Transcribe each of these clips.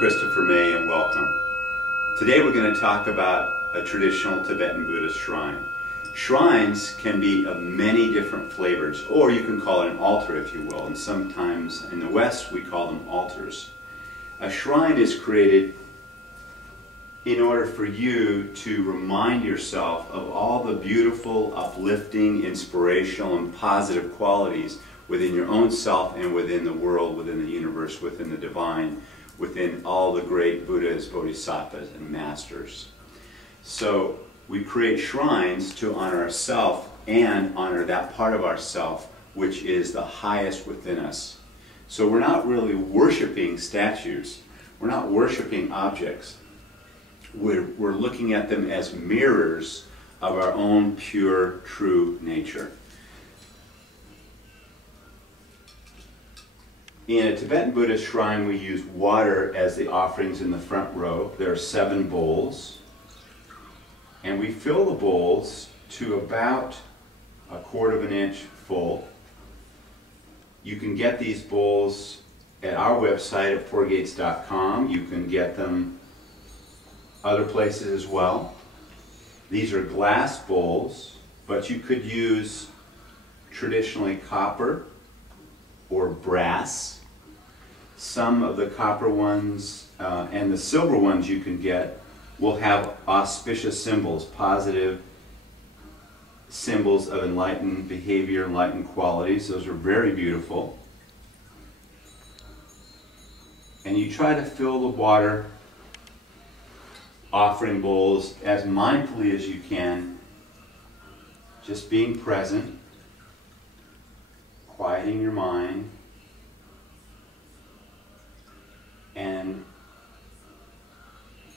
Christopher May and welcome. Today we're going to talk about a traditional Tibetan Buddhist shrine. Shrines can be of many different flavors, or you can call it an altar if you will, and sometimes in the West we call them altars. A shrine is created in order for you to remind yourself of all the beautiful, uplifting, inspirational, and positive qualities within your own self and within the world, within the universe, within the divine, within all the great Buddhas, Bodhisattvas, and masters. So we create shrines to honor ourselves and honor that part of ourself which is the highest within us. So we're not really worshiping statues. We're not worshiping objects. We're looking at them as mirrors of our own pure, true nature. In a Tibetan Buddhist shrine, we use water as the offerings in the front row. There are 7 bowls. And we fill the bowls to about 1/4 inch full. You can get these bowls at our website at fourgates.com. You can get them other places as well. These are glass bowls, but you could use traditionally copper or brass. Some of the copper ones and the silver ones you can get will have auspicious symbols, positive symbols of enlightened behavior, enlightened qualities. Those are very beautiful. And you try to fill the water offering bowls as mindfully as you can, just being present, quieting your mind, and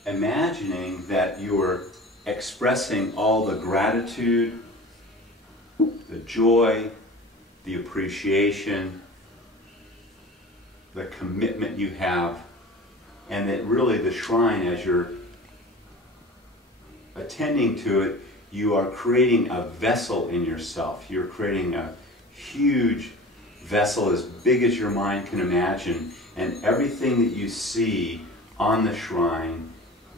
imagining that you're expressing all the gratitude, the joy, the appreciation, the commitment you have, and that really the shrine, as you're attending to it, you are creating a vessel in yourself. You're creating a huge vessel as big as your mind can imagine, and everything that you see on the shrine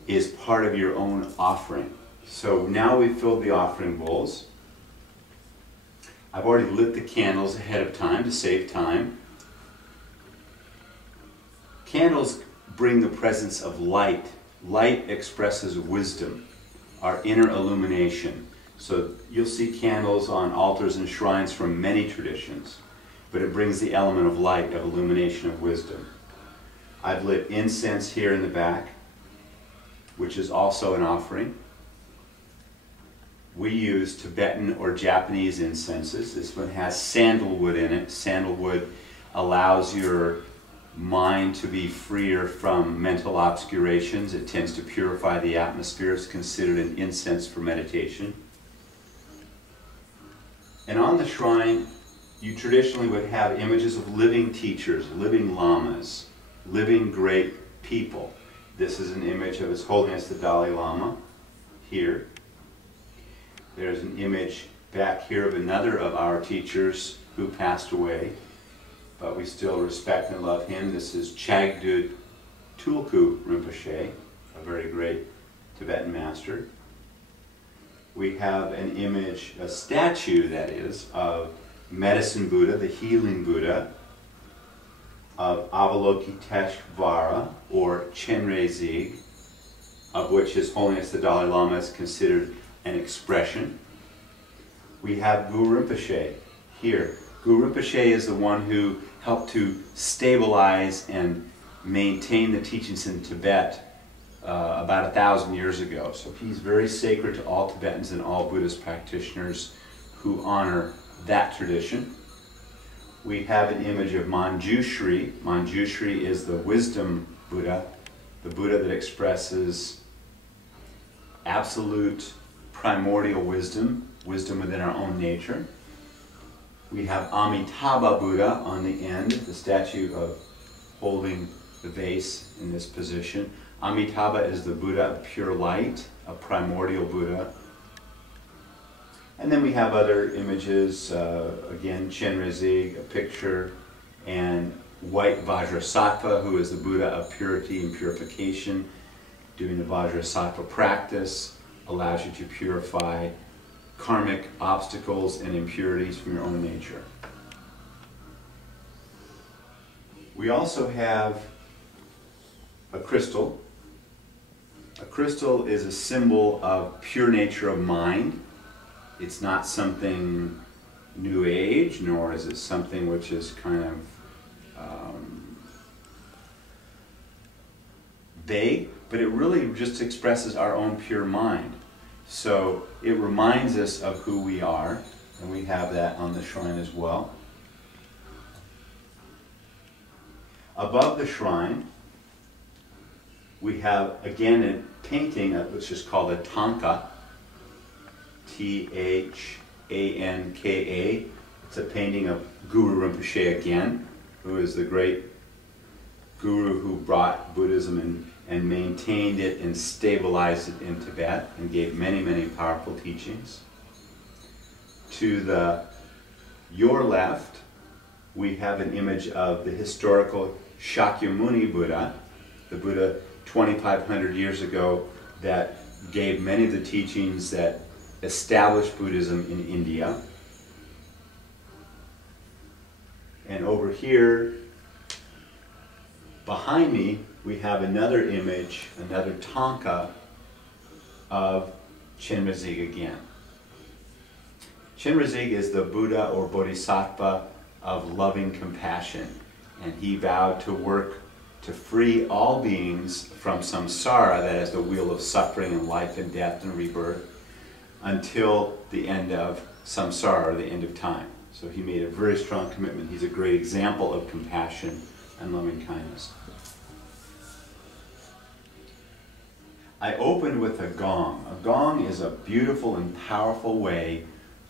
is part of your own offering. So now we've filled the offering bowls. I've already lit the candles ahead of time to save time. Candles bring the presence of light. Light expresses wisdom, our inner illumination. So you'll see candles on altars and shrines from many traditions, but it brings the element of light, of illumination, of wisdom. I've lit incense here in the back, which is also an offering. We use Tibetan or Japanese incenses. This one has sandalwood in it. Sandalwood allows your mind to be freer from mental obscurations. It tends to purify the atmosphere. It's considered an incense for meditation. And on the shrine, you traditionally would have images of living teachers, living lamas, living great people. This is an image of His Holiness the Dalai Lama here. There's an image back here of another of our teachers who passed away, but we still respect and love him. This is Chagdud Tulku Rinpoche, a very great Tibetan master. We have an image, a statue that is, of Medicine Buddha, the Healing Buddha, of Avalokiteshvara, or Chenrezig, of which His Holiness the Dalai Lama is considered an expression. We have Guru Rinpoche here. Guru Rinpoche is the one who helped to stabilize and maintain the teachings in Tibet about 1,000 years ago. So he's very sacred to all Tibetans and all Buddhist practitioners who honor that tradition. We have an image of Manjushri. Manjushri is the wisdom Buddha, the Buddha that expresses absolute primordial wisdom, wisdom within our own nature. We have Amitabha Buddha on the end, the statue of holding the vase in this position. Amitabha is the Buddha of pure light, a primordial Buddha. And then we have other images, again, Chenrezig, a picture, and white Vajrasattva, who is the Buddha of purity and purification. Doing the Vajrasattva practice allows you to purify karmic obstacles and impurities from your own nature. We also have a crystal. A crystal is a symbol of pure nature of mind. It's not something New Age, nor is it something which is kind of vague, but it really just expresses our own pure mind. So it reminds us of who we are, and we have that on the shrine as well. Above the shrine, we have again a painting which is called a tanka, T-H-A-N-K-A. It's a painting of Guru Rinpoche again, who is the great guru who brought Buddhism and maintained it and stabilized it in Tibet and gave many, many powerful teachings. To your left, we have an image of the historical Shakyamuni Buddha, the Buddha 2,500 years ago that gave many of the teachings that established Buddhism in India. And over here, behind me, we have another image, another tanka of Chenrezig again. Chenrezig is the Buddha or Bodhisattva of loving compassion, and he vowed to work to free all beings from samsara, that is the wheel of suffering and life and death and rebirth, until the end of samsara, or the end of time. So he made a very strong commitment. He's a great example of compassion and loving kindness. I opened with a gong. A gong is a beautiful and powerful way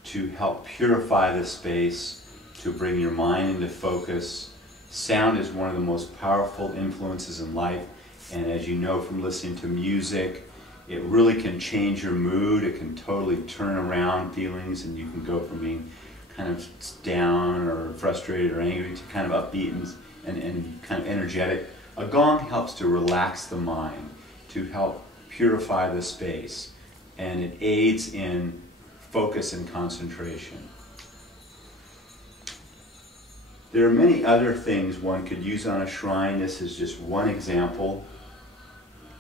to help purify the space, to bring your mind into focus. Sound is one of the most powerful influences in life, and as you know from listening to music, it really can change your mood. It can totally turn around feelings, and you can go from being kind of down or frustrated or angry to kind of upbeat and kind of energetic. A gong helps to relax the mind, to help purify the space, and it aids in focus and concentration. There are many other things one could use on a shrine. This is just one example.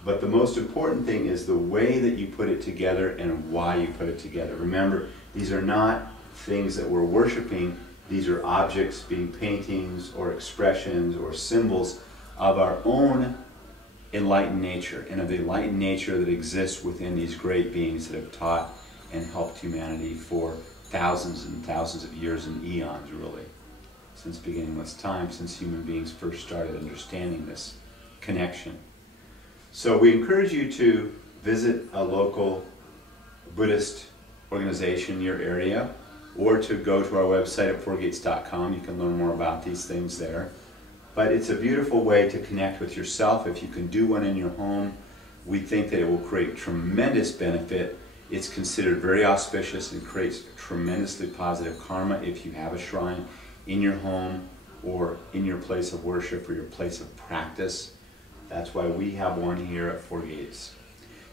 But the most important thing is the way that you put it together and why you put it together. Remember, these are not things that we're worshiping. These are objects, being paintings or expressions or symbols of our own enlightened nature, and of the enlightened nature that exists within these great beings that have taught and helped humanity for thousands and thousands of years and eons, really, since beginningless time, since human beings first started understanding this connection. So we encourage you to visit a local Buddhist organization in your area, or to go to our website at fourgates.com. You can learn more about these things there. But it's a beautiful way to connect with yourself. If you can do one in your home, we think that it will create tremendous benefit. It's considered very auspicious and creates tremendously positive karma if you have a shrine in your home or in your place of worship or your place of practice. That's why we have one here at Four Gates.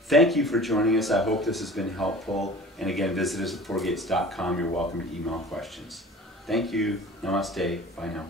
Thank you for joining us. I hope this has been helpful. And again, visit us at fourgates.com. You're welcome to email questions. Thank you. Namaste. Bye now.